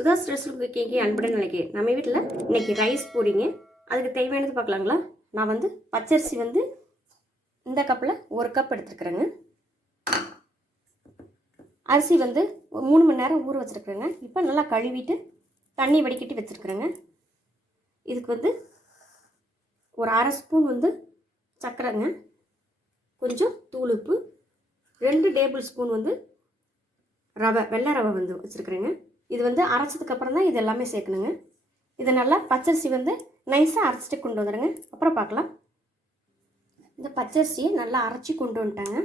Sudha's recipe கேக்கி அன்புடன் நினைக்கிறேன். நம்ம வீட்டில் இன்றைக்கி ரைஸ் பூரிங்க. அதுக்கு தேவையானது பார்க்கலாங்களா? நான் வந்து பச்சரிசி வந்து இந்த கப்பில் 1 கப் எடுத்துருக்குறேங்க. அரிசி வந்து 3 மணி நேரம் ஊற வச்சுருக்குறேங்க. இப்போ நல்லா கழுவிட்டு தண்ணி வடிகட்டி வச்சுருக்குறேங்க. இதுக்கு வந்து ஒரு 1/2 ஸ்பூன் வந்து சர்க்கரைங்க, கொஞ்சம் தூள் உப்பு, 2 டேபிள் ஸ்பூன் வந்து ரவை, வெள்ளை ரவை வந்து வச்சுருக்குறேங்க. இது வந்து அரைச்சதுக்கு அப்புறம் தான் இது எல்லாமே சேர்க்கணுங்க. இதை நல்லா பச்சரிசி வந்து நைஸாக அரைச்சிட்டு கொண்டு வந்துடுங்க. அப்புறம் பார்க்கலாம். இந்த பச்சரிசியை நல்லா அரைச்சி கொண்டு வந்துட்டாங்க.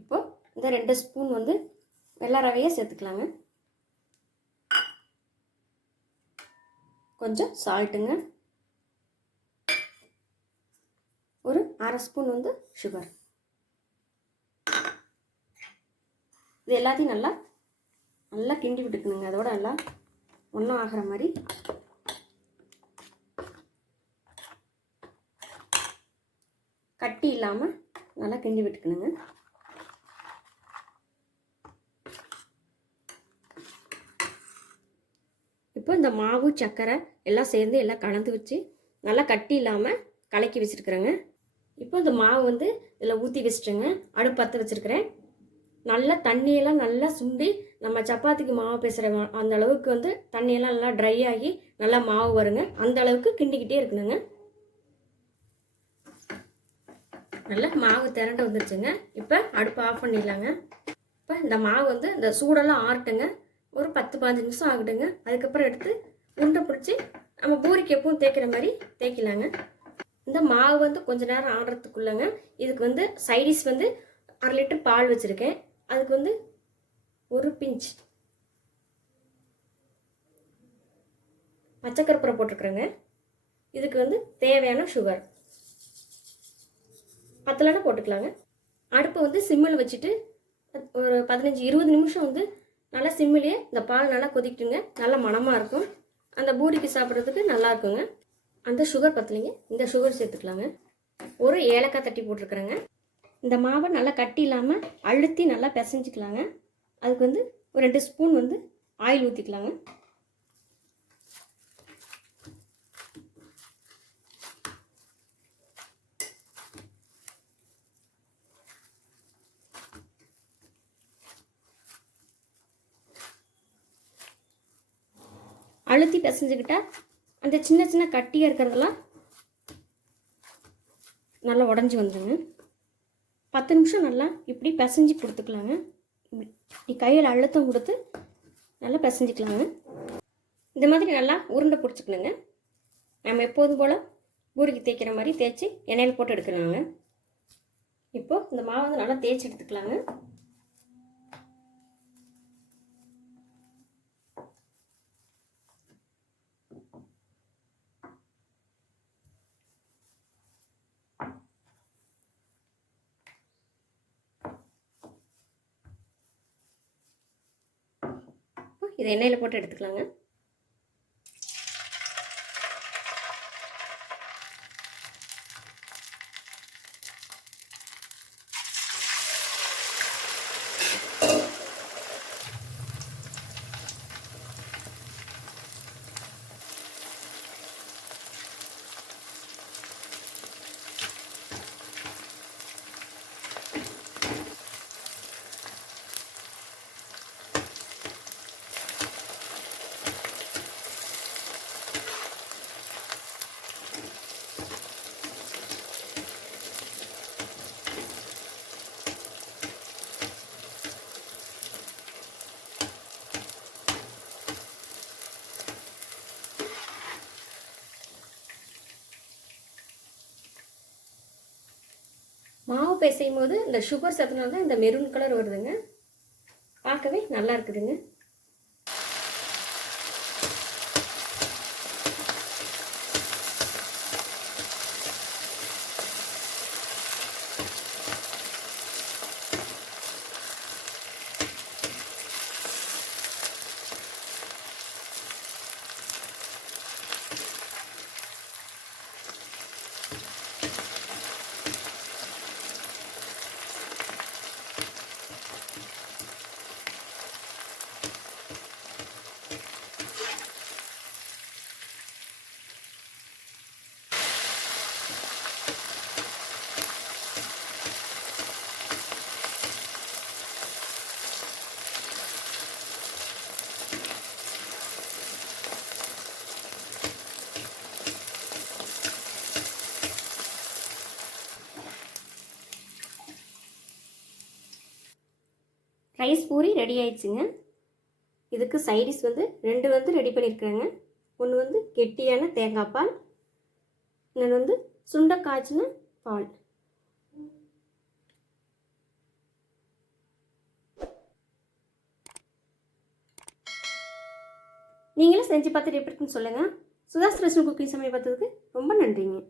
இப்போ இந்த 2 ஸ்பூன் வந்து வெள்ளை ரவையை சேர்த்துக்கலாங்க. கொஞ்சம் சால்ட்டுங்க, ஒரு 1/2 ஸ்பூன் வந்து சுகர். இது எல்லாத்தையும் நல்லா நல்லா கிண்டி விட்டுக்கணுங்க. அதோட நல்லா ஒன்றும் ஆகிற மாதிரி கட்டி இல்லாமல் நல்லா கிண்டி விட்டுக்கணுங்க. இப்போ இந்த மாவு சர்க்கரை எல்லாம் சேர்ந்து எல்லாம் கலந்து வச்சு நல்லா கட்டி இல்லாமல் கலக்கி வச்சுருக்குறேங்க. இப்போ இந்த மாவு வந்து இதில் ஊற்றி வச்சுட்டுங்க. அடுப்பு பற்ற வச்சுருக்கிறேன். நல்லா தண்ணியெல்லாம் நல்லா சுண்டி நம்ம சப்பாத்திக்கு மாவு பேசுகிற அந்த அளவுக்கு வந்து தண்ணியெல்லாம் நல்லா ட்ரை ஆகி நல்லா மாவு வருங்க. அந்த அளவுக்கு கிண்டிக்கிட்டே இருக்கணுங்க. நல்லா மாவு திரண்டு வந்துருச்சுங்க. இப்போ அடுப்பு ஆஃப் பண்ணிடலாங்க. இப்போ இந்த மாவு வந்து இந்த சூடெல்லாம் ஆறட்டுங்க. ஒரு 10-15 நிமிஷம் ஆகட்டுங்க. அதுக்கப்புறம் எடுத்து உருண்டை பிடிச்சி நம்ம பூரிக்கு எப்பவும் தேய்க்கிற மாதிரி தேய்க்கலாங்க. இந்த மாவு வந்து கொஞ்ச நேரம் ஆடுறதுக்குள்ளங்க இதுக்கு வந்து சைடிஷ் வந்து 1/2 லிட்டர் பால் வச்சுருக்கேன். அதுக்கு வந்து ஒரு பிஞ்ச் பச்சைக்கற்பூரம் போட்டிருக்குறேங்க. இதுக்கு வந்து தேவையான சுகர் பத்தலைன்னா போட்டுக்கலாங்க. அடுப்பை வந்து சிம்மில் வச்சுட்டு ஒரு 15-20 நிமிஷம் வந்து நல்லா சிம்மிலேயே இந்த பால் நல்லா கொதிக்கிட்டுங்க. நல்லா மணமாக இருக்கும். அந்த பூரிக்கு சாப்பிட்றதுக்கு நல்லா இருக்குங்க. அந்த சுகர் பத்தலைங்க, இந்த சுகர் சேர்த்துக்கலாங்க. ஒரு ஏலக்காய் தட்டி போட்டிருக்குறேங்க. இந்த மாவை நல்லா கட்டி இல்லாமல் அழுத்தி நல்லா பிசைஞ்சிக்கலாங்க. அதுக்கு வந்து ஒரு 2 ஸ்பூன் வந்து ஆயில் ஊற்றிக்கலாங்க. அழுத்தி பிசைஞ்சுக்கிட்டா அந்த சின்ன சின்ன கட்டியாக இருக்கிறதெல்லாம் நல்லா உடஞ்சி வந்துடுங்க. 10 நிமிஷம் நல்லா இப்படி பிசைஞ்சு கொடுத்துக்கலாங்க. இப்படி கையில் அழுத்தம் கொடுத்து நல்லா பிசைஞ்சிக்கலாங்க. இந்த மாதிரி நல்லா உருண்டை பிடிச்சிக்கணுங்க. நம்ம எப்போதும் போல் பூரிக்கு தேய்க்கிற மாதிரி தேய்ச்சி எண்ணெயில் போட்டு எடுக்கலாங்க. இப்போது இந்த மாவு வந்து நல்லா தேய்ச்சி எடுத்துக்கலாங்க. இதை எண்ணெயில் போட்டு எடுத்துக்கலாங்க. மாவு பிசையும் போது இந்த சுகர் சத்துனால தான் இந்த மெரூன் கலர் வருதுங்க. பார்க்கவே நல்லா இருக்குதுங்க. ரைஸ் பூரி ரெடி ஆயிடுச்சுங்க. இதுக்கு சைடிஷ் வந்து 2 வந்து ரெடி பண்ணியிருக்கிறேங்க. ஒன்று வந்து கெட்டியான தேங்காய் பால், இன்னொன்று வந்து சுண்டை காய்ச்சின பால். நீங்களும் செஞ்சு பார்த்துட்டு எப்படி இருக்குன்னு சொல்லுங்கள். சுதாஸ் ரெஸ்டாரண்ட் குக்கிங் சமையல் பார்த்ததுக்கு ரொம்ப நன்றிங்க.